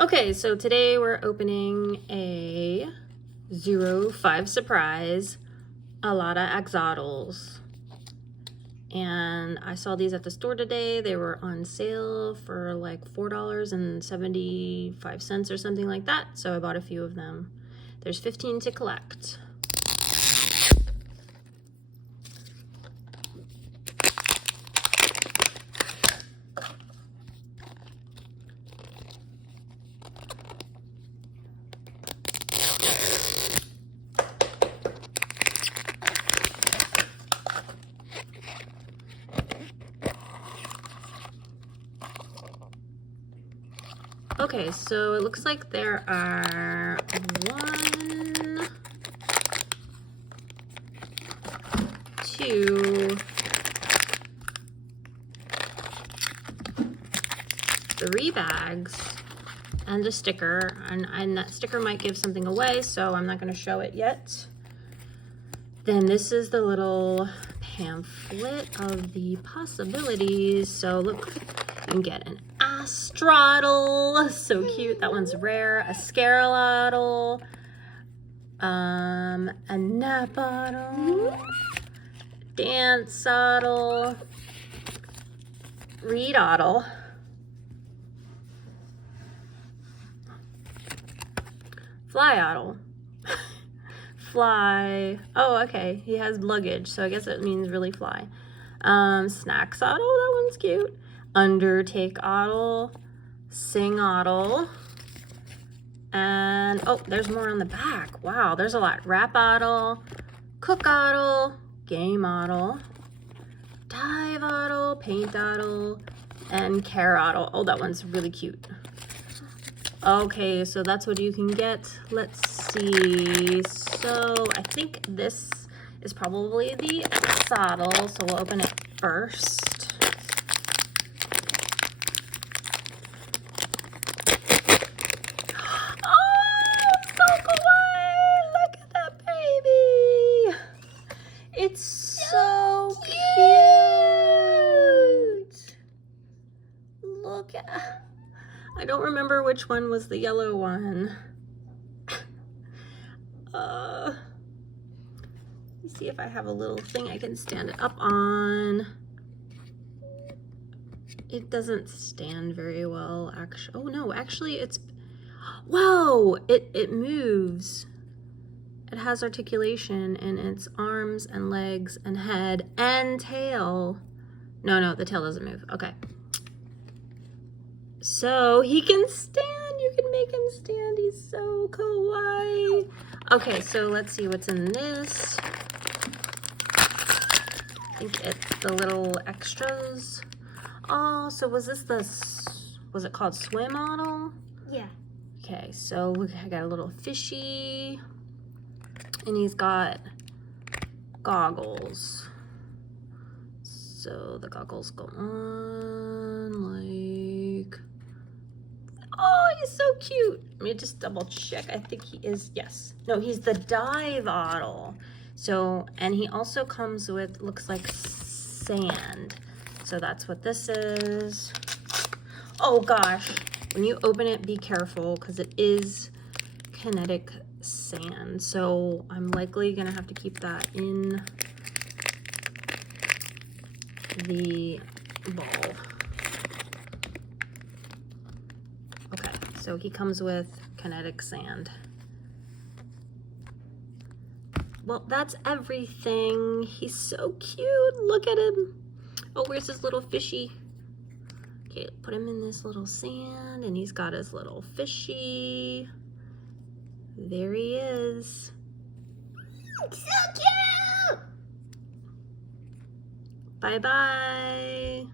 Okay, so today we're opening a 05 surprise A-lot-a Axolotls. And I saw these at the store today. They were on sale for like $4.75 or something like that. So I bought a few of them. There's 15 to collect. Okay, so it looks like there are 1, 2, 3 bags and a sticker, and that sticker might give something away, so I'm not going to show it yet. Then this is the little pamphlet of the possibilities. So look, you can get an Axolotl, so cute. That one's rare. A Axolotl, a Nap-ottle, Dance-ottle, Read-ottle, Fly-ottle. Fly. Oh, okay. He has luggage, so I guess it means really fly. Snacks-ottle, that one's cute. Undertake-ottle, Sing-ottle, and oh, there's more on the back. Wow, there's a lot. Rap-ottle, Cook-ottle, Game-ottle, Dive-ottle, Paint-ottle, and Care-ottle. Oh, that one's really cute. Okay, so that's what you can get. Let's see. So I think this is probably the Axolotl, so we'll open it first. Oh, so kawaii! Look at that baby! It's so cute! Look at... I don't remember which one was the yellow one. Let me see if I have a little thing I can stand it up on. It doesn't stand very well, actually. Oh no, actually it's, whoa, it moves. It has articulation in its arms and legs and head and tail. No, the tail doesn't move. Okay. So he can stand. You can make him stand. He's so kawaii. Okay, so let's see what's in this. I think it's the little extras. Oh, so was this was it called Swim-ottle? Yeah. Okay, so look, I got a little fishy. And he's got goggles. So the goggles go on like... Oh, he's so cute. Let me just double check. I think he is, yes. No, he's the Dive-ottle. So, and he also comes with, looks like sand. So that's what this is. Oh gosh, when you open it, be careful because it is kinetic sand. So I'm likely gonna have to keep that in the ball. Okay, so he comes with kinetic sand. Well, that's everything. He's so cute. Look at him. Oh, where's his little fishy? Okay, put him in this little sand, and he's got his little fishy. There he is. So cute! Bye-bye.